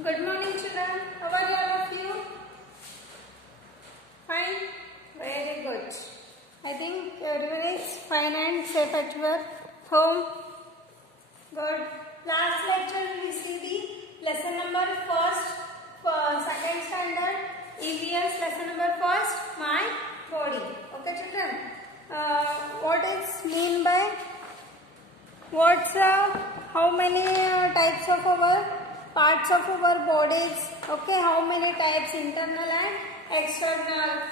Good morning, children. How are you, all of you? Fine? Very good. I think everyone is fine and safe at your home. Good. Last lecture we see the lesson number second standard EVS lesson number first, my body. Okay, children. What is mean by how many types of our parts of our bodies? Okay, how many types, internal and external?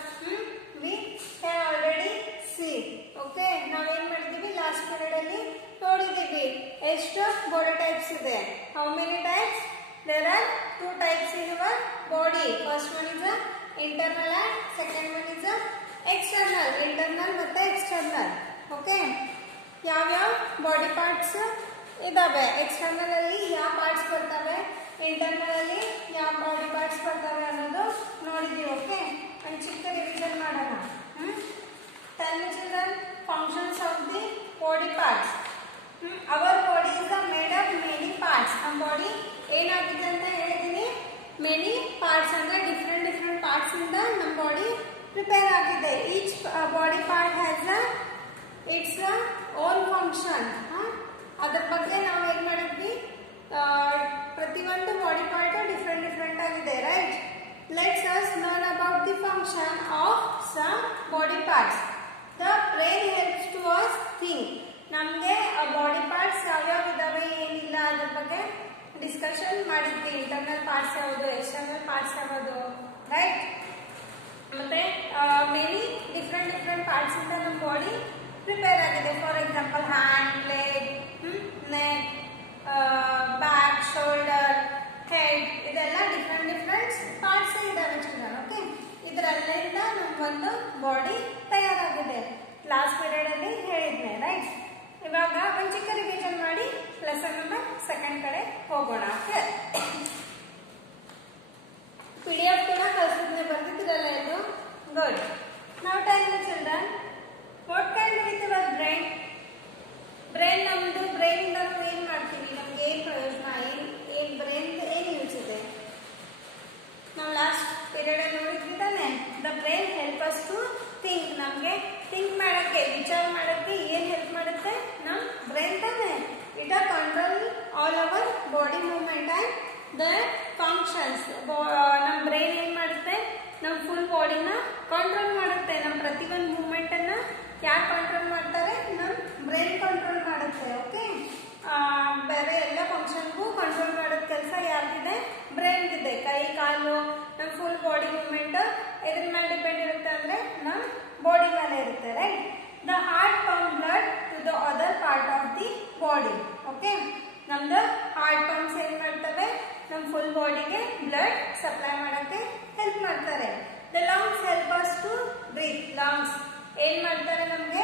We have already seen. Okay, now ಏನು ಮಾಡಿದೀವಿ last period ಅಲ್ಲಿ ನೋಡಿದೀವಿ ಎಷ್ಟು body types ಇದೆ. How many types? There are two types in our body. First one is the internal and second one is the external. Internal ಮತ್ತೆ external. Okay, ಯಾವ್ಯಾವ body parts ಇದಾವೆ, external ಅಲ್ಲಿ ಯಾವ parts ಬರ್ತವೆ, ಇಂಟರ್ನಲ್ ಅಲ್ಲಿ ಯಾವ body parts ಬರ್ತವೆ ಅನ್ನೋದು ನೋಡಿದೀವಿ. ಓಕೆ, ಒಂದು ಚಿಕ್ಕ ರಿವಿಷನ್ ಮಾಡೋಣ. Tell me, children, functions of the body parts. Our body is made of many parts. ನಮ್ಮ ಬಾಡಿ ಏನಾಗಿದೆ ಅಂತ ಹೇಳಿದೀನಿ, ಮೆನಿ ಪಾರ್ಟ್ಸ್ ಅಂದ್ರೆ ಡಿಫ್ರೆಂಟ್ ಪಾರ್ಟ್ಸ್ ಇಂದ ನಮ್ಮ ಬಾಡಿ ಪ್ರಿಪೇರ್ ಆಗಿದೆ. Each body part has its own function. ಅದರ ಬಗ್ಗೆ ನಾವು ಏನು ಮಾಡಿದ್ವಿ, ಪ್ರತಿಯೊಂದು ಬಾಡಿ ಪಾರ್ಟ್ ಡಿಫ್ರೆಂಟ್ ಆಗಿದೆ. Right, let's us learn about the function of some body parts. The brain helps to us think. ನಮಗೆ ಬಾಡಿ ಪಾರ್ಟ್ಸ್ ಯಾವ್ಯಾವ ಇದಾವೆ ಏನಿಲ್ಲ ಅದ್ರ ಬಗ್ಗೆ ಡಿಸ್ಕಷನ್ ಮಾಡಿದ್ವಿ. ಇಂಟರ್ನಲ್ ಪಾರ್ಟ್ಸ್ ಯಾವುದು, ಎಕ್ಸ್ಟರ್ನಲ್ ಪಾರ್ಟ್ಸ್ ಯಾವುದು, ರೈಟ್. ಮತ್ತೆ ಮೆನಿ ಡಿಫ್ರೆಂಟ್ ಪಾರ್ಟ್ಸ್ ಇಂದ ನಮ್ಮ ಬಾಡಿ ಪ್ರಿಪೇರ್ ಆಗಿದೆ. For example hand, leg, neck, back, shoulder, head, ಇದೆಲ್ಲ ಡಿಫ್ರೆಂಟ್ ಪಾರ್ಟ್ಸ್ ಇದಾವೆ ಚಿಲ್ಡ್ರನ್. ಓಕೆ, ಇದರಲ್ಲಿಂದ ನಮ್ಗೊಂದು ಬಾಡಿ ತಯಾರಾಗಿದೆ. ಲಾಸ್ಟ್ ಪೀರಿಯಡ್ ಅಲ್ಲಿ ಹೇಳಿದ್ನೆ. ರೈಟ್, ಇವಾಗ ಒಂದು ಚಿಕ್ಕ ರಿವಿಷನ್ ಮಾಡಿ ಲೆಸನ್ ನಂಬರ್ ಸೆಕೆಂಡ್ ಕಡೆ ಹೋಗೋಣ. ಓಕೆ, PDF ಕೂಡ ಕಳಿಸಿದ್ನೆ, ಬರ್ತಿದ್ರಲ್ಲ ಇದು. ಗುಡ್. ನಾವು tell me children, what can do with our brain? Brain ನಮ್ದು ಬ್ರೈನ್ ಇಂದ ನಾವು ಏನ್ ಮಾಡ್ತೀವಿ, ನಮ್ಗೆ ಏನ್ ಪ್ರಯೋಜನ, ಏನ್ ಬ್ರೈನ್ ಏನ್ ಯೂಸ್ ಇದೆ, ನಾವು ಲಾಸ್ಟ್ ಪೀರಿಯಡ್ ಅಲ್ಲಿ ನೋಡಿದ್ವಿ ತಾನೆ. The brain help us to think. ನಮ್ಗೆ ಥಿಂಕ್ ಮಾಡಕ್ಕೆ, ವಿಚಾರ ಮಾಡಕ್ಕೆ ಏನ್ ಹೆಲ್ಪ್ ಮಾಡುತ್ತೆ, ನಮ್ ಬ್ರೈನ್ ತಾನೆ. It control all our body movement and the functions. ನಮ್ ಬ್ರೈನ್ ಏನ್ ಮಾಡುತ್ತೆ, ನಮ್ ಫುಲ್ ಬಾಡಿನ ಕಂಟ್ರೋಲ್ ಮಾಡುತ್ತೆ. ನಮ್ ಪ್ರತಿಯೊಂದು ಮೂವ್ಮೆಂಟ್ ಅನ್ನ ಯಾರು ಕಂಟ್ರೋಲ್ ಮಾಡ್ತಾರೆ, ನಮ್ ಬ್ರೈನ್ ಕಂಟ್ರೋಲ್ ಮಾಡುತ್ತೆ. ಓಕೆ, ಬೇರೆ ಎಲ್ಲ ಫಂಕ್ಷನ್ಗೂ ಕಂಟ್ರೋಲ್ ಮಾಡೋದ್ ಕೆಲಸ ಯಾರಿಗಿದೆ, ಬ್ರೈನ್ ಇದೆ. ಕೈ ಕಾಲು ನಮ್ ಫುಲ್ ಬಾಡಿ ಮೂವ್ಮೆಂಟ್ ಎದ್ರ ಮೇಲೆ ಡಿಪೆಂಡ್ ಇರುತ್ತೆ ಅಂದ್ರೆ ನಮ್ ಬಾಡಿ ಮೇಲೆ ಇರುತ್ತೆ. Right, the heart pump blood to the other part of the body. Okay, ನಮ್ದು ಹಾರ್ಟ್ ಪಂಪ್ಸ್ ಏನ್ ಮಾಡ್ತವೆ, ನಮ್ ಫುಲ್ ಬಾಡಿಗೆ ಬ್ಲಡ್ ಸಪ್ಲೈ ಮಾಡಕ್ಕೆ ಹೆಲ್ಪ್ ಮಾಡ್ತಾರೆ. The lungs help us to breathe. Lungs ಏನ್ ಮಾಡ್ತಾರೆ, ನಮ್ಗೆ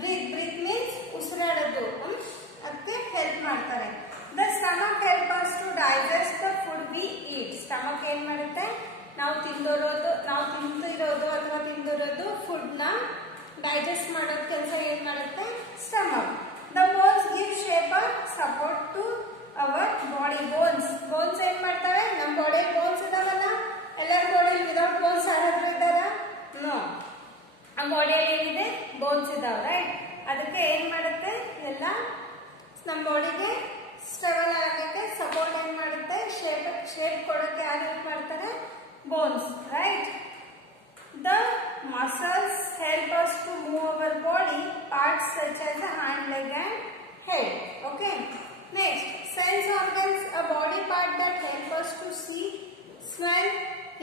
ಬ್ರೀತ್ ಮೀನ್ಸ್ ಉಸಿರಾಡೋದು, ಅದಕ್ಕೆ ಹೆಲ್ಪ್ ಮಾಡ್ತಾರೆ. The stomach help us to digest the food we eat. Stomach ಏನ್ ಮಾಡುತ್ತೆ, ನಾವು ತಿಂದಿರೋದು ಅಥವಾ ತಿಂದಿರೋದು ಫುಡ್ ನ ಡೈಜೆಸ್ಟ್ ಮಾಡೋದ್ ಕೆಲಸ ಏನ್ ಮಾಡುತ್ತೆ, stomach. The bones give shape and support to our body. Bones ಏನ್ ಮಾಡ್ತವೆ, ನಮ್ಮ ಬಾಡಿಯಲ್ಲಿ ಬೋನ್ಸ್ ಇದಾವಲ್ಲ, ಎಲ್ಲರ ಬಾಡಿಯಲ್ಲಿ ವಿದೌಟ್ ಬೋನ್ಸ್ ಯಾರಾದ್ರೂ ಇದ್ದಾರ? ನೋ, ನಮ್ಮ ಬಾಡಿಯಲ್ಲಿ ಏನಿದೆ, ಬೋನ್ಸ್ ಇದಾವೆ. ರೈಟ್, ಅದಕ್ಕೆ ಏನ್ ಮಾಡುತ್ತೆ, ಎಲ್ಲ ನಮ್ಮ ಬಾಡಿಗೆ ಸ್ಟೇಬಲ್ ಆಗಕ್ಕೆ ಸಪೋರ್ಟ್ ಏನ್ ಮಾಡುತ್ತೆ, ಶೇಪ್ ಕೊಡಕ್ಕೆ ಯಾರು ಹೆಲ್ಪ್ ಮಾಡ್ತಾರೆ, bones. Right, the muscles help us to move our body parts such as the hand, leg and head. Okay, next sense organs, a body part that help us to see, smell,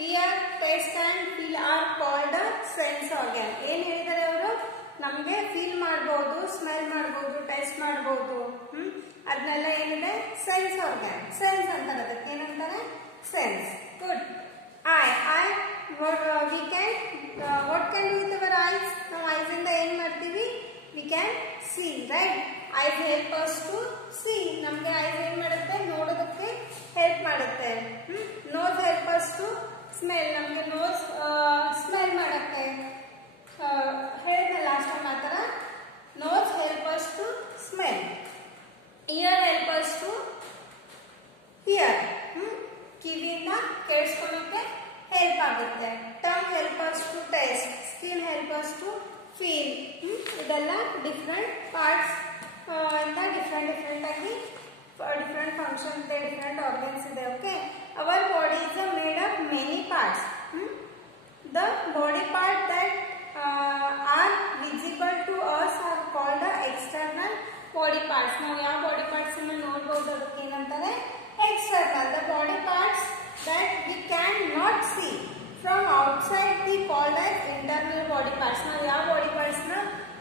hear, taste and feel are called sense organ. ಏನ್ ಹೇಳಿದ್ದಾರೆ ಅವರು, ನಮ್ಗೆ feel ಮಾಡಬಹುದು, smell ಮಾಡಬಹುದು, taste ಮಾಡಬಹುದು, ಅದನ್ನೆಲ್ಲ ಏನಿದೆ, sense organ. Sense ಅಂತಾರೆ, ಅದಕ್ಕೆ ಏನಂತಾರೆ, sense. Good. I what can do with our eyes? ನಾವು ಐಸ್ ಇಂದ ಏನ್ ಮಾಡ್ತೀವಿ, we can see. Right, eyes help us to see. ನಮ್ಗೆ ಐಸ್ ಏನ್ ಮಾಡುತ್ತೆ, ನೋಡೋದಕ್ಕೆ ಹೆಲ್ಪ್ ಮಾಡುತ್ತೆ. Nose help us to smell. ನಮ್ಗೆ ನೋಸ್ ಸ್ಮೆಲ್ ಮಾಡಕ್ಕೆ ಹೇಳಿದ್ನ ಲಾಸ್ಟ್ ಟೈಮ್ ಆ ಥರ. Nose help us to smell. Ear help us to hear. ಕಿವಿನ ಕೇಳಿಸ್ಕೊಳ್ಳೋಕೆ ಹೆಲ್ಪ್ ಆಗುತ್ತೆ. Tongue helpers to taste, skin helpers to feel. ಇದೆಲ್ಲ ಡಿಫ್ರೆಂಟ್ ಪಾರ್ಟ್ಸ್ ಇಂದ ಡಿಫ್ರೆಂಟ್ ಆಗಿ ಡಿಫ್ರೆಂಟ್ ಫಂಕ್ಷನ್ ಇದೆ, ಡಿಫ್ರೆಂಟ್ ಆರ್ಗನ್ಸ್ ಇದೆ. Okay, our body is made of many parts. The body part that are visible to us are called external body parts. ನಾವು ಯಾವ body parts ಅನ್ನು ನೋಡಬಹುದು ಅದಕ್ಕೆ ಏನಂತಾರೆ? External. The body parts that we can not see from outside the called as internal body parts. ನಾವು ಯಾವ body parts ನ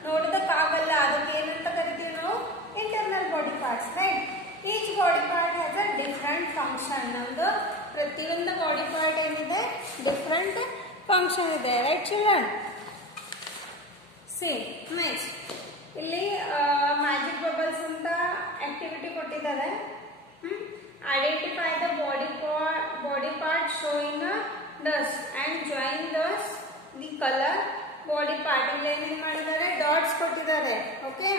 ನೋಡೋದಕ್ಕಾಗಲ್ಲ ಅದಕ್ಕೆ ಏನಂತ ಕರಿತೀವಿ ನಾವು? Internal body parts. Right. Each body part has a different function. ನಮ್ದು ಪ್ರತಿಯೊಂದು ಬಾಡಿ ಪಾರ್ಟ್ ಏನಿದೆ ಡಿಫ್ರೆಂಟ್ ಫಂಕ್ಷನ್ ಇದೆ. Right children? ಸಿ ನೆಕ್ಸ್ಟ್ ಇಲ್ಲಿ ಮ್ಯಾಜಿಕ್ ಬಬಲ್ಸ್ ಅಂತ ಆಕ್ಟಿವಿಟಿ ಕೊಟ್ಟಿದ್ದಾರೆ. Identify the body part showing dust and join dust the colour body part. ಇಲ್ಲಿ ಏನೇನು ಮಾಡಿದ್ದಾರೆ? ಡಾಟ್ಸ್ ಕೊಟ್ಟಿದ್ದಾರೆ. ಓಕೆ,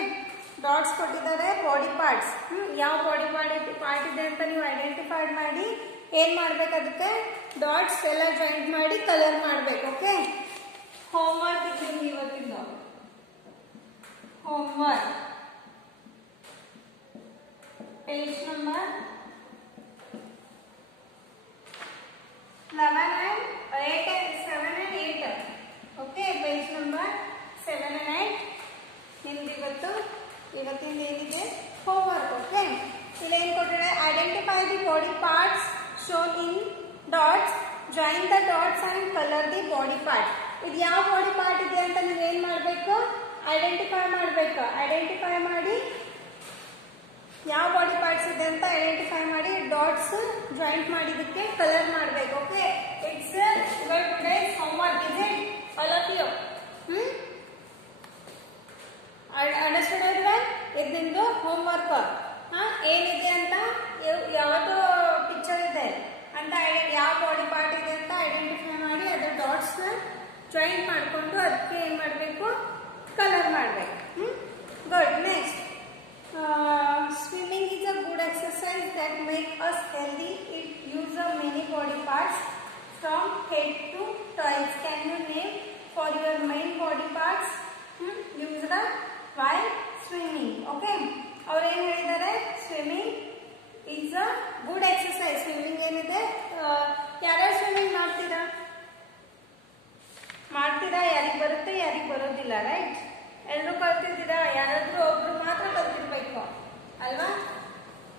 ಡಾಟ್ಸ್ ಕೊಟ್ಟಿದ್ದಾರೆ ಬಾಡಿ ಪಾರ್ಟ್ಸ್. ಯಾವ ಬಾಡಿ ಪಾರ್ಟ್ ಇದೆ ಅಂತ ನೀವು ಐಡೆಂಟಿಫೈ ಮಾಡಿ ಏನ್ ಮಾಡ್ಬೇಕು? ಅದಕ್ಕೆ ಡಾಟ್ಸ್ ಎಲ್ಲ ಜಾಯಿಂಟ್ ಮಾಡಿ ಕಲರ್ ಮಾಡ್ಬೇಕು. ಓಕೆ, ಹೋಮ್ವರ್ಕ್ ಇದೆ ನಿಮ್ಗೆ ಇವತ್ತಿಂದ. Homework page number 11 and 8 and 7 and 8. Okay, page number 7 and 8 ನಿಮ್ದು ಇವತ್ತಿಂದ ಏನಿದೆ? ಹೋಮ್ವರ್ಕ್. ಓಕೆ, ಇಲ್ಲಿ ಏನು ಕೊಟ್ಟಿದೆ? Identify the body parts shown in dots, join the dots and colour the body part. ಇದು ಯಾವ ಬಾಡಿ ಪಾರ್ಟ್ ಇದೆ ಅಂತ ನೀವು ಏನ್ ಮಾಡಬೇಕು? ಐಡೆಂಟಿಫೈ ಮಾಡಬೇಕು. ಐಡೆಂಟಿಫೈ ಮಾಡಿ ಯಾವ ಬಾಡಿ ಪಾರ್ಟ್ಸ್ ಇದೆ ಅಂತ ಐಡೆಂಟಿಫೈ ಮಾಡಿ ಡಾಟ್ಸ್ ಜಾಯಿಂಟ್ ಮಾಡಿದಕ್ಕೆ ಕಲರ್ ಮಾಡಬೇಕು. Okay, it's your today's homework. Is it all of you? Understood everyone? ಇದು ನಿಮ್ದು ಹೋಮ್ವರ್ಕ್. ಏನಿದೆ ಅಂತ ಯಾವುದು ಪಿಕ್ಚರ್ ಇದೆ ಅಂತ ಯಾವ ಬಾಡಿ ಪಾರ್ಟ್ ಇದೆ ಅಂತ ಐಡೆಂಟಿಫೈ ಮಾಡಿ ಅದ್ರ ಡಾಟ್ಸ್ ನ ಜಾಯಿಂಟ್ ಮಾಡಿಕೊಂಡು ಅದಕ್ಕೆ ಏನ್ ಮಾಡಬೇಕು? ಕಲರ್ ಮಾಡಬೇಕು. Good. Next, swimming is a good exercise that make us healthy. It uses many body parts from head to toes. Can you name for your main body parts used while swimming? Okay, ಅವರು ಏನು ಹೇಳಿದ್ದಾರೆ? swimming is a good exercise. swimming ಏನಿದೆ? ಯಾರ್ಯಾರು swimming ಮಾಡ್ತೀರಾ? ಯಾರಿಗೆ ಬರುತ್ತೆ, ಯಾರಿಗೆ ಬರೋದಿಲ್ಲ. ರೈಟ್? ಎಲ್ಲರೂ ಕಲ್ತಿದ್ದೀರಾ? ಯಾರಾದ್ರೂ ಒಬ್ರು ಮಾತ್ರ ಕಲ್ತಿರ್ಬೇಕು ಅಲ್ವಾ?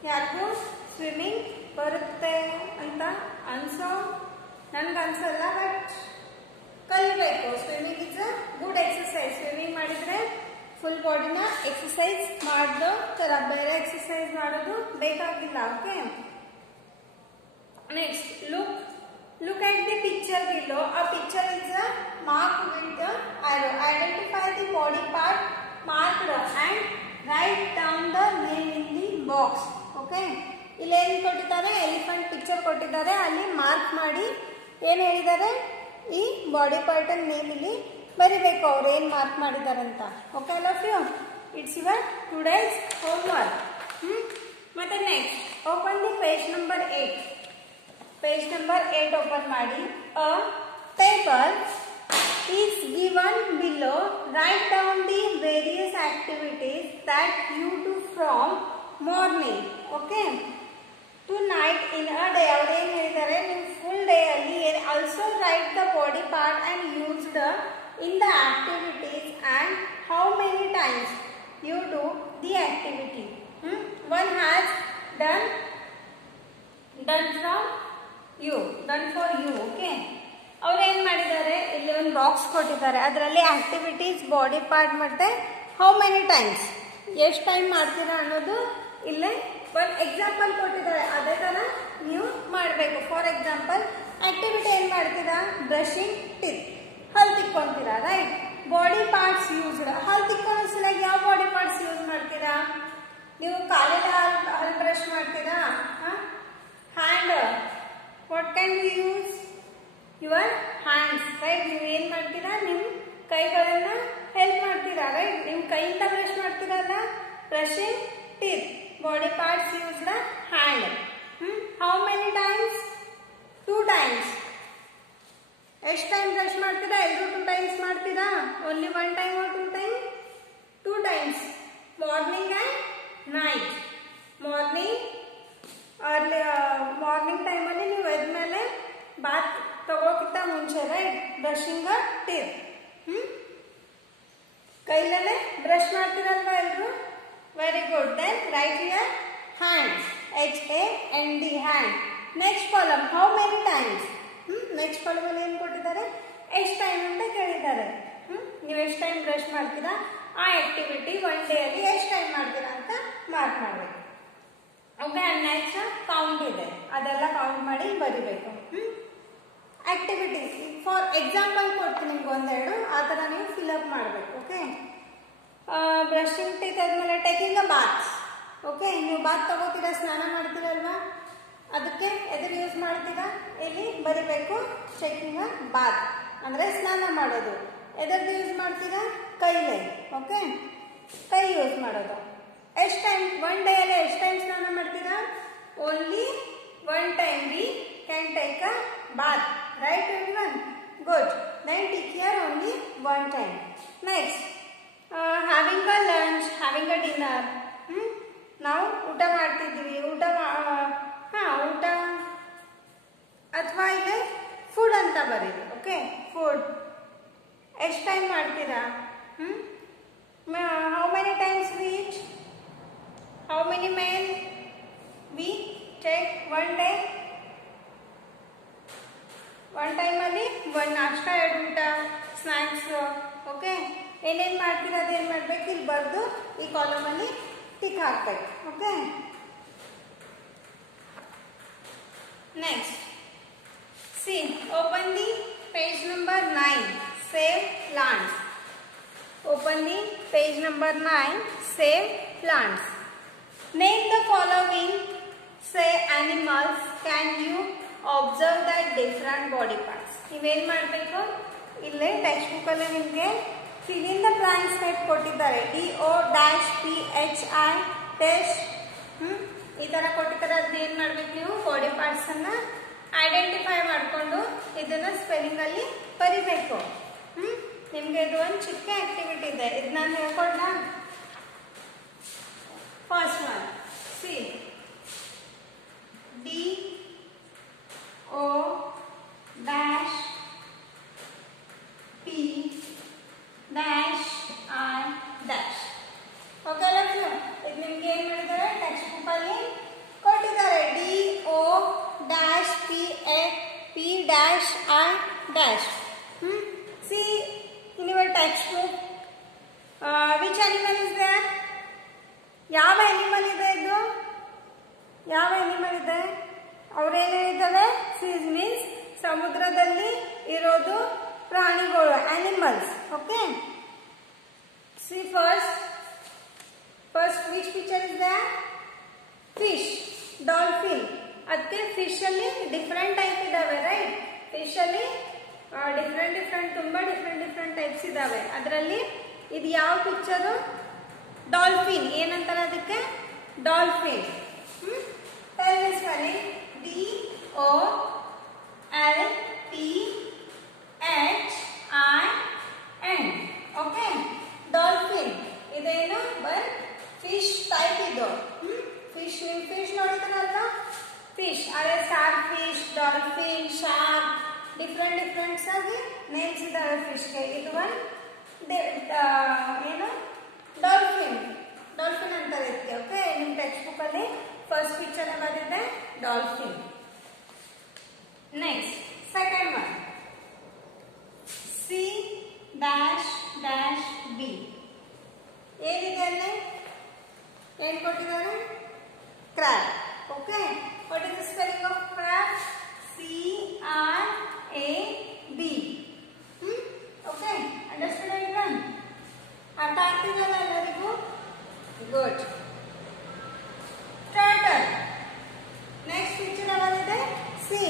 ಯಾರಿಗೂ ಸ್ವಿಮ್ಮಿಂಗ್ ಬರುತ್ತೆ ಅಂತ ನನ್ಗನ್ಸಲ್ಲ, ಬಟ್ ಕಲಿಬೇಕು. Swimming is a good exercise. Swimming ಮಾಡಿದ್ರೆ ಫುಲ್ ಬಾಡಿನ ಎಕ್ಸರ್ಸೈಸ್ ಮಾಡೋ ತರ, ಬೇರೆ ಎಕ್ಸರ್ಸೈಸ್ ಮಾಡೋದು ಬೇಕಾಗಿಲ್ಲ. Okay, next look at the picture below. A picture is a marked with the arrow. Identify the body part marked and write down the name in the box. Okay, ಇಲ್ಲಿ ಏನು ಕೊಟ್ಟಿದ್ದಾರೆ? Elephant picture ಕೊಟ್ಟಿದ್ದಾರೆ. ಅಲ್ಲಿ mark ಮಾಡಿ ಏನು ಹೇಳಿದ್ದಾರೆ? ಈ body part name ಇಲ್ಲಿ ಬರಿಬೇಕು ಅವ್ರು ಏನು ಮಾರ್ಕ್ ಮಾಡಿದ್ದಾರೆ ಅಂತ. Okay, all of you? It's your today's homework. ಮತ್ತೆ next open the page number 8. Page number 8 open ಮಾಡಿ. A table is given below. Write down the various activities that you do from morning, okay, to night in a day. ಅವರು ಏನು ಹೇಳಿದ್ದಾರೆ? ನೀವು full day ಅಲ್ಲಿ also write the body part and used in the activities and how many times you do the activity. One has done from you, done for you. Okay, ಅವ್ರು ಏನ್ ಮಾಡಿದ್ದಾರೆ? ಇಲ್ಲಿ ಒಂದು ಬಾಕ್ಸ್ ಕೊಟ್ಟಿದ್ದಾರೆ. ಅದರಲ್ಲಿ ಆಕ್ಟಿವಿಟೀಸ್, ಬಾಡಿ ಪಾರ್ಟ್ ಮತ್ತೆ how many times, ಎಷ್ಟು time ಮಾಡ್ತೀರಾ ಅನ್ನೋದು ಇಲ್ಲೇ ಒಂದು ಎಕ್ಸಾಂಪಲ್ ಕೊಟ್ಟಿದ್ದಾರೆ. ಅದೇ ತರ ನೀವು ಮಾಡಬೇಕು. ಫಾರ್ ಎಕ್ಸಾಂಪಲ್ ಆಕ್ಟಿವಿಟಿ ಏನ್ ಮಾಡ್ತೀರಾ? ಬ್ರಷಿಂಗ್ ಟೀತ್, ಹಲ್ ತಿಕ್ಕೊಂತೀರಾ. ರೈಟ್? ಬಾಡಿ ಪಾರ್ಟ್ಸ್ ಯೂಸ್ಡ್, ಹಲ್ ತಿಕ್ಕೊಳ್ಳೋ ಸಲುವಾಗಿ ಯಾವ ಬಾಡಿ ಪಾರ್ಟ್ಸ್ ಯೂಸ್ ಮಾಡ್ತೀರಾ? ನೀವು ಕಾಲಿನ ಹಲ್ ಬ್ರಷ್ ಮಾಡ್ತೀರಾ? Hand, what can you use? Your hands. Right? ನೀವು ಏನ್ ಮಾಡ್ತೀರಾ? ನಿಮ್ ಕೈಗಳನ್ನ ಹೆಲ್ಪ್ ಮಾಡ್ತೀರಾ. ರೈಟ್? ನಿಮ್ ಕೈಯಿಂದ ಬ್ರಷ್ ಮಾಡ್ತೀರಲ್ಲ, brushing teeth. Body parts used hand. How many times ಎಷ್ಟು ಟೈಮ್ ಬ್ರಷ್ ಮಾಡ್ತೀರಾ? ಎಲ್ಲರೂ 2 ಟೈಮ್ಸ್ ಮಾಡ್ತೀರಾ? Only 1 time or 2 time? 2 times, morning and night. Morning ಟೈಮಲ್ಲಿ ನೀವು ಎದ್ಮೇಲೆ ಬಾತ್ ತಗೋಕ್ಕಿಂತ ಮುಂಚೆ, ರೈಟ್, ಬ್ರಷಿಂಗ್ ಟೀತ್. ಕೈಲಲ್ಲೇ ಬ್ರಷ್ ಮಾಡ್ತೀರಲ್ವಾ ಎಲ್ಲರೂ? Very good. Then right your hands, HAND, hand. Next column, how many times? Next column ಅಲ್ಲಿ ಏನು ಕೊಟ್ಟಿದ್ದಾರೆ? ಎಷ್ಟು ಟೈಮ್ ಅಂತ ಕೇಳಿದ್ದಾರೆ. ನೀವು ಎಷ್ಟು ಟೈಮ್ ಬ್ರಷ್ ಮಾಡ್ತೀರಾ, ಆ ಆಕ್ಟಿವಿಟಿ 1 ಡೇ ಅಲ್ಲಿ ಎಷ್ಟು ಟೈಮ್ ಮಾಡ್ತೀರಾ ಅಂತ ಮಾರ್ಕ್ ಮಾಡಬೇಕು. ಓಕೆ, ನೆಕ್ಸ್ಟ್ ಕೌಂಟ್ ಇದೆ, ಅದೆಲ್ಲ ಕೌಂಟ್ ಮಾಡಿ ಬರಿಬೇಕು. ಆಕ್ಟಿವಿಟೀಸ್ ಫಾರ್ ಎಕ್ಸಾಂಪಲ್ ಕೊಡ್ತೀನಿ ನಿಮ್ಗೆ ಒಂದೆರಡು, ಆ ಥರ ನೀವು ಫಿಲ್ಅಪ್ ಮಾಡಬೇಕು. ಓಕೆ, ಬ್ರಷಿಂಗ್ ಟೀತ್ ಆದಮೇಲೆ ಟೇಕಿಂಗ್ ಅ ಬಾತ್. ಓಕೆ, ನೀವು ಬಾತ್ ತಗೋತೀರಾ, ಸ್ನಾನ ಮಾಡ್ತೀರಲ್ವಾ, ಅದಕ್ಕೆ ಎದುರು ಯೂಸ್ ಮಾಡ್ತೀರಾ, ಇಲ್ಲಿ ಬರಿಬೇಕು ಟೇಕಿಂಗ್ ಅ ಬಾತ್ ಅಂದರೆ ಸ್ನಾನ ಮಾಡೋದು. ಎದರ್ದು ಯೂಸ್ ಮಾಡ್ತೀರಾ? ಕೈಲೇ. ಓಕೆ, ಕೈ ಯೂಸ್ ಮಾಡೋದು. ಎಷ್ಟು ಟೈಮ್ 1 ಡೇ ಅಲ್ಲಿ ಎಷ್ಟು ಟೈಮ್ ಸ್ನಾನ ಮಾಡ್ತೀರಾ? Only 1 time we can take a bath, right everyone? Good. Then take care only 1 time. Next having a lunch, having a dinner. ನಾವು ಊಟ ಮಾಡ್ತಿದ್ದೀವಿ, ಊಟ ಅಥವಾ ಇಲ್ಲಿ ಫುಡ್ ಅಂತ ಬರೀರಿ. ಓಕೆ, ಫುಡ್ ಎಷ್ಟು ಟೈಮ್ ಮಾಡ್ತೀರಾ? How many times we eat? How many meal we take 1 day? 1 ಟೈಮಲ್ಲಿ 1 ನಾಷ್ಟ, 2 ಊಟ, ಸ್ನ್ಯಾಕ್ಸ್. ಓಕೆ, ಏನೇನು ಮಾಡ್ತೀರಾ ಅದೇನು ಮಾಡಬೇಕು ಇಲ್ಲಿ ಬರೆದು ಈ ಕಾಲಮಲ್ಲಿ ಟಿಕ್ ಹಾಕ್ಬೇಕು. Okay, next C, open the page number 9, save plants. Open the page number 9, save plants. Name the following, say animals. Can you observe that different body parts? ನೀವೇನು ಮಾಡಬೇಕು, ಇಲ್ಲೇ ಟೆಕ್ಸ್ಟ್ ಬುಕ್ಕಲ್ಲಿ ನಿಮಗೆ fill in the blanks type ಕೊಟ್ಟಿದ್ದಾರೆ. DO-PHI test ಈ ಥರ ಕೊಟ್ಟಿದ್ದಾರೆ. ಅದನ್ನ ಏನು ಮಾಡಬೇಕು, ನೀವು ಬಾಡಿ ಪಾರ್ಟ್ಸನ್ನು ಐಡೆಂಟಿಫೈ ಮಾಡಿಕೊಂಡು ಇದನ್ನು ಸ್ಪೆಲ್ಲಿಂಗಲ್ಲಿ ಬರಿಬೇಕು. ನಿಮಗೆ ಇದು ಒಂದು ಚಿಕ್ಕ ಆಕ್ಟಿವಿಟಿ ಇದೆ, ಇದು ನಾನು ಹೇಳ್ಕೊಡ್ಲ. First one, see, DO-P-I-. Okay Lakshmi, ಇದು ನಿಮ್ಗೆ ಏನು ಮಾಡಿದ್ದಾರೆ ಟೆಕ್ಸ್ಟ್ ಬುಕ್ಕಲ್ಲಿ ಕೊಟ್ಟಿದ್ದಾರೆ. DO-P-I-. See in your textbook, which animal is there? ಯಾವ ಅನಿಮಲ್ ಇದೆ ಇದು? ಯಾವ ಅನಿಮಲ್ ಇದೆ? ಅವ್ರೇನು ಹೇಳಿದ್ದಾರೆ? ಸೀಸ್ ಮೀನ್ಸ್ ಸಮುದ್ರದಲ್ಲಿ ಇರೋದು ಪ್ರಾಣಿಗಳು, animals. Okay, C first which picture is there? Fish, dolphin. ಅದಕ್ಕೆ ಫಿಶ್ ಅಲ್ಲಿ ಡಿಫ್ರೆಂಟ್ ಟೈಪ್ ಇದಾವೆ, ರೈಟ್? ಫಿಶ್ ಅಲ್ಲಿ ತುಂಬಾ ಡಿಫ್ರೆಂಟ್ ಟೈಪ್ಸ್ ಇದಾವೆ. ಅದರಲ್ಲಿ ಇದು ಯಾವ ಪಿಕ್ಚರು? ಡಾಲ್ಫಿನ್. ಏನಂತಾರೆ ಅದಕ್ಕೆ? Dolphin. Tell me spelling. DOLPHIN. Okay, dolphin. ಇದೇನು ಬಟ್ ಫಿಶ್ ಟೈಪ್ ಇದು. ಫಿಶ್ ನೋಡಿದ್ರಲ್ವಾ? ಫಿಶ್ ಅದೇ star fish, dolphin, shark, different ಆಗಿ ನೇಮ್ಸ್ ಇದಾವೆ ಫಿಶ್ಗೆ. ಇದು ಒಂದು ಏನು ಡಾಲ್ಫಿನ್ ಅಂತಾರೆ ಇದಕ್ಕೆ. ಓಕೆ, ನಿಮ್ಮ ಟೆಕ್ಸ್ಟ್ ಬುಕ್ ಅಲ್ಲಿ ಫಸ್ಟ್ ಪಿಕ್ಚರ್ ಬಂದಿದೆ dolphin. Next second one, C-B. ಏನಿದೆ ಅಲ್ಲಿ? ಏನು ಕೊಟ್ಟಿದ್ದಾರೆ? Crab. Okay, what is the spelling of crab? C-R-A-B. Okay, understand everyone? ಅರ್ಥ ಆಗ್ತಿದೆಯಲ್ಲ ಎಲ್ಲರಿಗೂ? ಗುಡ್. ಟರ್ಟಲ್. ನೆಕ್ಸ್ಟ್ ಪಿಕ್ಚರ್ ಯಾವ್ದಿದೆ? ಸಿ,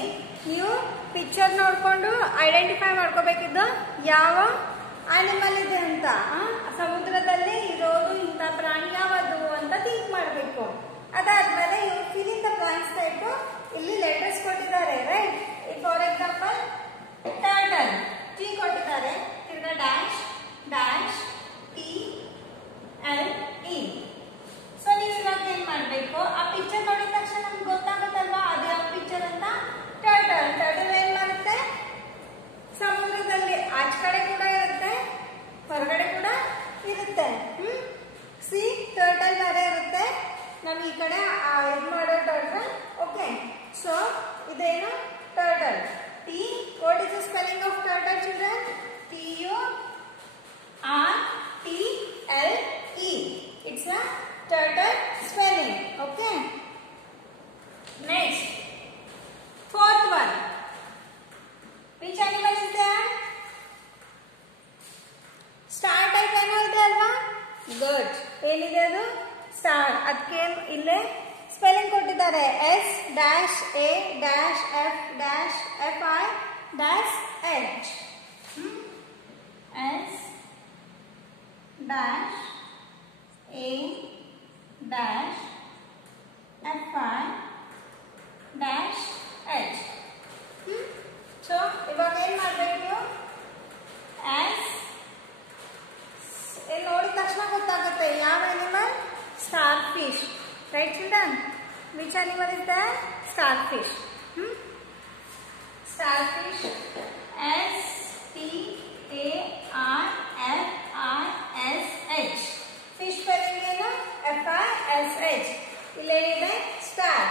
ನೀವು ಪಿಕ್ಚರ್ ನೋಡ್ಕೊಂಡು ಐಡೆಂಟಿಫೈ ಮಾಡ್ಕೋಬೇಕಿದ್ದು ಯಾವ ಅನಿಮಲ್ ಇದೆ ಅಂತ. ಸಮುದ್ರದಲ್ಲಿ ಇರೋದು ಇಂಥ ಪ್ರಾಣಿ ಯಾವುದು ಅಂತ ಥಿಂಕ್ ಮಾಡಬೇಕು. ಅದಾದ್ಮೇಲೆ ಇವ್ರು fill in the blanks type ಇಲ್ಲಿ ಲೆಟರ್ಸ್ ಕೊಟ್ಟಿದ್ದಾರೆ, ರೈಟ್? For example turtle. ಇದೇನು turtle. T, what is the spelling of turtle children? TURTLE. It's a turtle spelling. Okay. Next, fourth one. Which animal is there? Star type ಏನೋ ಇದೆ ಅಲ್ವಾ? Good. ಏನಿದೆ ಅದು? Star. ಅದಕ್ಕೆ ಇಲ್ಲೇ spelling ಕೊಟ್ಟಿದ್ದಾರೆ. S-A-F-F-I-H. S-A-F-I-H. So ಇವಾಗ ಏನ್ ಮಾಡ್ಬೇಕು ನೀವು? ನೋಡಿದ ತಕ್ಷಣ ಗೊತ್ತಾಗುತ್ತೆ ಯಾವ animal? Star fish. Right children? Which animal is the star fish? Star fish. STARFISH. Fish spelling ಏನು? FISH. ಇಲ್ಲೇನಿದೆ? Star.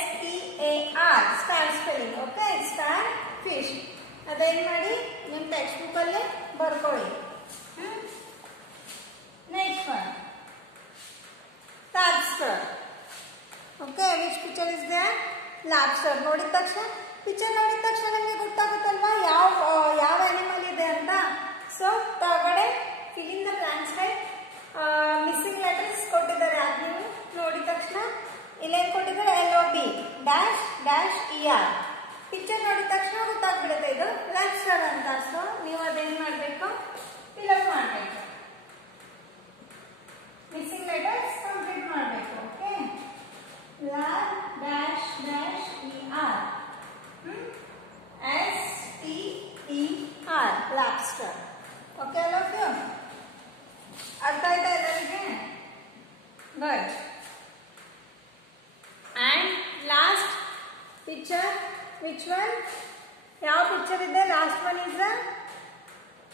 STAR. Star spelling. Okay, star fish. ಅದೇನ್ ಮಾಡಿ ನಿಮ್ಮ ಟೆಕ್ಸ್ಟ್ ಬುಕ್ ಅಲ್ಲಿ ಬರ್ಕೊಳ್ಳಿ. Next one, lobster. Okay, which picture is there? Lobster. ನೋಡಿದ ತಕ್ಷಣ picture ನೋಡಿದ ತಕ್ಷಣ ನಮಗೆ ಗೊತ್ತಾಗುತ್ತಲ್ವಾ ಯಾವ ಅನಿಮಲ್ ಇದೆ ಅಂತ. ಸೊ ಕೆಳಗಡೆ fill in the blanks type missing letters ಕೊಟ್ಟಿದ್ದಾರೆ. ಅದು ನೀವು ನೋಡಿದ ತಕ್ಷಣ ಇಲ್ಲೇನು ಕೊಟ್ಟಿದ್ದಾರೆ? LOB -ER. ಪಿಕ್ಚರ್ ನೋಡಿದ ತಕ್ಷಣ ಗೊತ್ತಾಗ್ಬಿಡುತ್ತೆ ಇದು ಲಾಬ್ಸ್ಟರ್ ಅಂತ. ಸೊ ನೀವು ಅದೇನು ಮಾಡಬೇಕು? ಫಿಲ್ ಮಾಡಬೇಕು. ಮಿಸ್ಸಿಂಗ್ ಲೆಟರ್ಸ್ ಕಂಪ್ಲೀಟ್ ಮಾಡಬೇಕು. Okay, LAB -ER STER lobster. Okay, all of you? ಅರ್ಥ ಆಯ್ತಾ ಎಲ್ಲರಿಗೆ? Good. And last picture, which one? ಯಾವ ಪಿಕ್ಚರ್ ಇದೆ? Last one is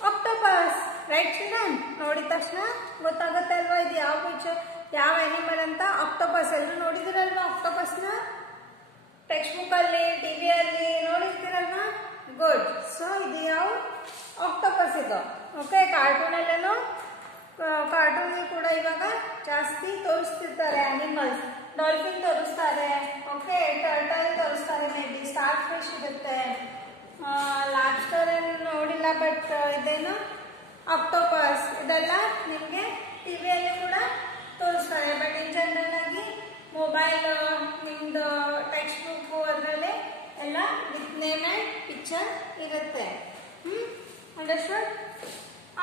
octopus. Right children? ನೋಡಿದ ತಕ್ಷಣ ಗೊತ್ತಾಗುತ್ತೆ ಅಲ್ವಾ ಇದು ಯಾವ ಪಿಕ್ಚರ್, ಯಾವ ಅನಿಮಲ್ ಅಂತ? ಆಕ್ಟೋಪಸ್. ಎಲ್ಲರೂ ನೋಡಿದಿರಲ್ವಾ ಆಕ್ಟೋಪಸ್ನ? ಟೆಕ್ಸ್ಟ್ ಬುಕ್ ಅಲ್ಲಿ, ಟಿವಿಯಲ್ಲಿ ನೋಡಿರ್ತೀರಲ್ವಾ? ಗುಡ್. ಸೊ ಇದು ಯಾವ ಆಕ್ಟೋಪಸ್ ಇದು? ಓಕೆ, ಕಾರ್ಟೂನಲ್ಲೇನೋ, ಕಾರ್ಟೂನ್ ಕೂಡ ಇವಾಗ ಜಾಸ್ತಿ ತೋರಿಸ್ತಿರ್ತಾರೆ ಅನಿಮಲ್ಸ್. ಡಾಲ್ಫಿನ್ ತೋರಿಸ್ತಾರೆ. ಓಕೆ, ಟರ್ಟಲ್ ತೋರಿಸ್ತಾರೆ. ಮೇ ಬಿ ಸ್ಟಾರ್ ಫಿಶ್ ಇರುತ್ತೆ. ಲಾಬ್ಸ್ಟರ್ ಏನು ನೋಡಿಲ್ಲ, ಬಟ್ ಇದೇನು ಆಕ್ಟೋಪಸ್. ಇದೆಲ್ಲ ನಿಮಗೆ ಟಿವಿಯಲ್ಲಿ ಕೂಡ ತೋರಿಸ್ತಾರೆ. ಬಟ್ ಇನ್ ಜನರಲ್ ಆಗಿ ಮೊಬೈಲ್, ನಿಮ್ದು ಟೆಕ್ಸ್ಟ್ ಬುಕ್ ಅದರಲ್ಲಿ ಎಲ್ಲ ವಿತ್ ನೇಮ್ ಆ್ಯಂಡ್ ಪಿಕ್ಚರ್ ಇರುತ್ತೆ. Understood?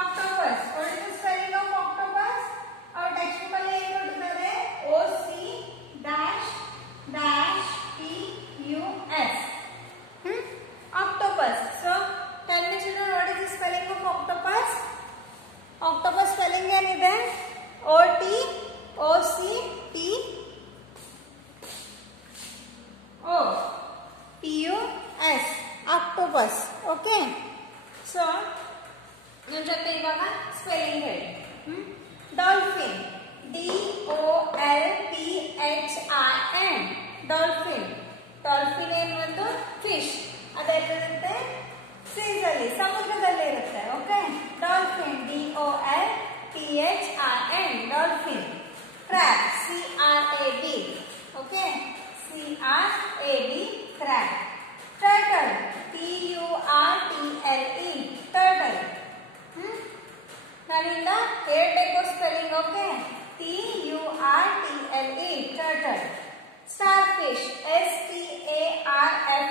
Octopus. What is the spelling of octopus? ಅವ್ರ ಟೆಕ್ಸ್ಟ್ ಬುಕ್ ಅಲ್ಲಿ ಏನು ಕೊಟ್ಟಿದ್ದಾರೆ? OC-PUS. Octopus. So tell me children, what is the spelling of octopus? Octopus spelling ಏನಿದೆ? OCTOPUS. Octopus. Okay. So ನನ್ನ ಜೊತೆ ಇವಾಗ spelling ಹೇಳಿ. ಡಾಲ್ಫಿನ್. DOLPHIN. ಡಾಲ್ಫಿನ್. ಡಾಲ್ಫಿನ್ ಏನು? ಒಂದು ಫಿಶ್. ಅದೆಲ್ಲಿರುತ್ತೆ? ಸೀಸ್ ಅಲ್ಲಿ, ಸಮುದ್ರದಲ್ಲಿ ಇರುತ್ತೆ. Okay, dolphin. DOLPHIN. Dolphin. Crab. CRAB. Okay, CRAB. Crab. Turtle. TURTLE. Turtle. ನಾನಿಂದ ಹೇಳ್ಬೇಕು spelling. Okay, TURTLE. Turtle. Starfish. STARFISH.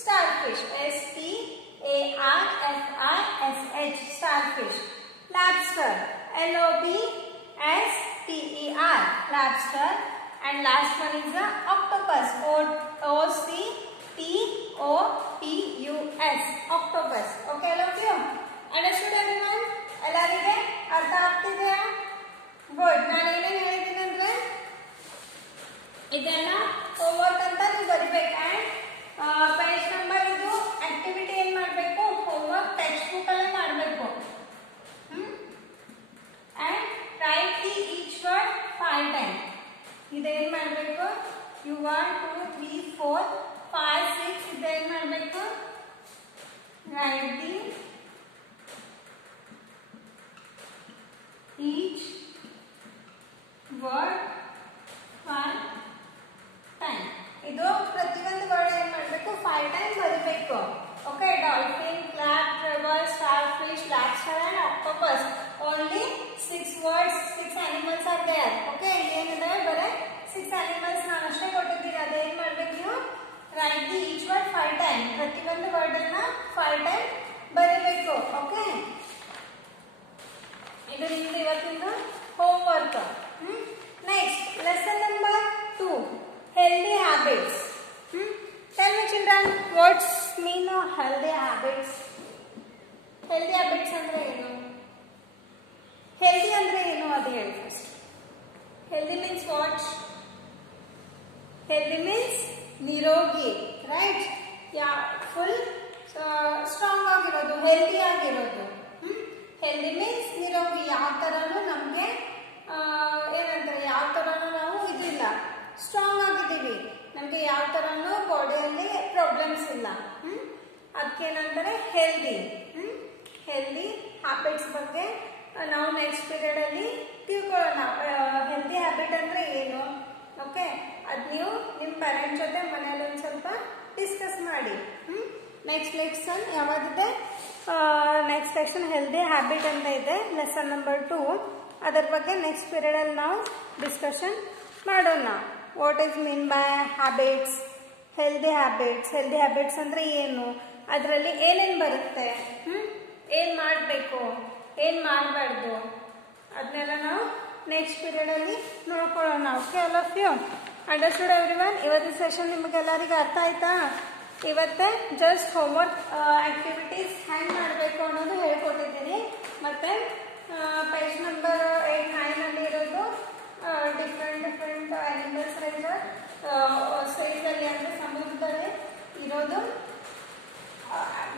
Starfish. STARFISH. Starfish. Lobster. LOBSTER. Lobster. And last one is the octopus. OCTOPUS. Octopus. Okay, all of you? Understood everyone? ಎಲ್ಲರಿಗೆ ಅರ್ಥ ಆಗ್ತಿದೆಯಾ? Good. ನಾನು ಏನೇನು ಹೇಳಿದ್ದೀನಿ ಅಂದ್ರೆ ಇದೆಲ್ಲ homework ಅಂತ ನೀವು ಬರಿಬೇಕು. ಅಂಡ್ ಪೇಜ್ ನಂಬರ್ ಇದು ಆಕ್ಟಿವಿಟಿ ಏನು ಮಾಡಬೇಕು? ಹೋಮ್ವರ್ಕ್ ಟೆಕ್ಸ್ಟ್ ಬುಕ್ ಅಲ್ಲೇ ಮಾಡಬೇಕು. And write each word 5 times. ಇದೇನು ಮಾಡಬೇಕು? You want to 4 5 6 ಇದೇನ್ ಮಾಡಬೇಕು write the each word 5 time. ಇದು ಪ್ರತಿಯೊಂದು ವರ್ಡ್ ಏನ್ ಮಾಡಬೇಕು 5 ಟೈಮ್ ಬರೀಬೇಕು. ಓಕೆ, ಡಾಲ್ಫಿನ್, ಕ್ಲಾಪ್, ಟ್ರೆವರ್, star fish, lobster and octopus. Only 6 words 6 animals are there. Okay, ಏನಿದಾವೆ ಬರೇ 6 ಅನಿಮಲ್ಸ್ ನಾನು ಅಷ್ಟೇ ಕೊಟ್ಟಿದ್ದೀನಿ. ಅದೇನ್ ಮಾಡ್ಬೇಕು ನೀವು right the each word 5 time. ಪ್ರತಿಯೊಂದು ವರ್ಡ್ ಅನ್ನ 5 ಟೈಮ್ ಬರೀಬೇಕು. ಓಕೆ, ಇದು ನಿಮ್ದು ಇವತ್ತಿನ home work. Next lesson number 2 healthy habits. Tell me children, what's mean of healthy habits? Healthy habits andre enu? Healthy andre enu adu ಹೇಳಿ first. Healthy means what? Healthy means ನಿರೋಗಿ, right? Yeah, full strong ಆಗಿರೋದು, healthy ಆಗಿರೋದು. Healthy means ನಿರೋಗಿ. ಯಾವ ತರನು ನಮಗೆ ಏನಂತಾರೆ, ಯಾವ ತರನು ನಾವು ಇದಿಲ್ಲ, strong ಆಗಿದ್ದೀವಿ, ನಮಗೆ ಯಾವ ತರನು ಬಾಡಿಯಲ್ಲಿ ಪ್ರಾಬ್ಲಮ್ಸ್ ಇಲ್ಲ. ಅದಕ್ಕೇನಂತಾರೆ ಹೆಲ್ದಿ. ಹೆಲ್ದಿ ಹ್ಯಾಬಿಟ್ಸ್ ಬಗ್ಗೆ ನಾವು ನೆಕ್ಸ್ಟ್ ಪೀರಿಯಡ್ ಅಲ್ಲಿ ತಿಳ್ಕೊಳ್ಳೋಣ. ಹೆಲ್ದಿ ಹ್ಯಾಬಿಟ್ ಅಂದ್ರೆ ಏನು, ಓಕೆ, ಅದು ನೀವು ನಿಮ್ಮ ಪೇರೆಂಟ್ಸ್ ಜೊತೆ ಮನೆಯಲ್ಲಿ ಒಂದು ಸ್ವಲ್ಪ ಡಿಸ್ಕಸ್ ಮಾಡಿ. ನೆಕ್ಸ್ಟ್ ಲೆಸನ್ ಯಾವಾಗಿದೆ? ನೆಕ್ಸ್ಟ್ ಲೆಸನ್ ಹೆಲ್ದಿ ಹ್ಯಾಬಿಟ್ ಅಂತ ಇದೆ, ಲೆಸನ್ ನಂಬರ್ 2. ಅದರ ಬಗ್ಗೆ ನೆಕ್ಸ್ಟ್ ಪೀರಿಯಡ್ ಅಲ್ಲಿ ನಾವು ಡಿಸ್ಕಷನ್ ಮಾಡೋಣ. What is mean by habits, healthy habits. Healthy habits ಅಂದ್ರೆ ಏನು, ಅದರಲ್ಲಿ ಏನೇನು ಬರುತ್ತೆ, ಏನು ಮಾಡಬೇಕು, ಏನು ಮಾಡಬಾರ್ದು, ಅದನ್ನೆಲ್ಲ ನಾವು ನೆಕ್ಸ್ಟ್ ಪೀರಿಯಡ್ ಅಲ್ಲಿ ನೋಡ್ಕೊಳ್ಳೋಣ. Okay, all of you understood everyone? ಇವತ್ತಿನ ಸೆಷನ್ ನಿಮಗೆಲ್ಲರಿಗೂ ಅರ್ಥ ಆಯ್ತಾ? ಇವತ್ತೇ ಜಸ್ಟ್ ಹೋಮ್ವರ್ಕ್ ಆಕ್ಟಿವಿಟೀಸ್ ಹ್ಯಾಂಗ್ ಮಾಡಬೇಕು ಅನ್ನೋದು ಹೇಳ್ಕೊಟ್ಟಿದ್ದೀನಿ. ಮತ್ತೆ ಪೇಜ್ ನಂಬರ್ 8 9 ಅಲ್ಲಿ ಇರೋದು ಡಿಫ್ರೆಂಟ್ ಅನಿಮಲ್ಸ್ ಸೈಜಲ್ಲಿ ಅಂದರೆ ಸಮುದ್ರದಲ್ಲಿ ಇರೋದು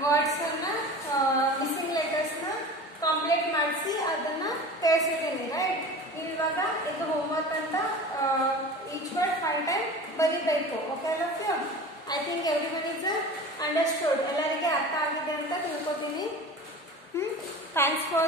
ವರ್ಡ್ಸನ್ನ ಮಿಸ್ಸಿಂಗ್ ಲೆಟರ್ಸ್ನ ಕಂಪ್ಲೀಟ್ ಮಾಡಿಸಿ ಅದನ್ನು ಕಳಿಸಿದ್ದೀನಿ. ರೈಟ್, ಇವಾಗ ಇದು ಹೋಮ್ವರ್ಕ್ ಅಂತ ಈಚ್ ವರ್ಡ್ 5 ಟೈಮ್ ಬರೀಬೇಕು. Okay, all you? I think everyone is understood. ಎಲ್ಲರಿಗೆ ಅರ್ಥ ಆಗಿದೆ ಅಂತ ತಿಳ್ಕೊತೀನಿ. Thanks for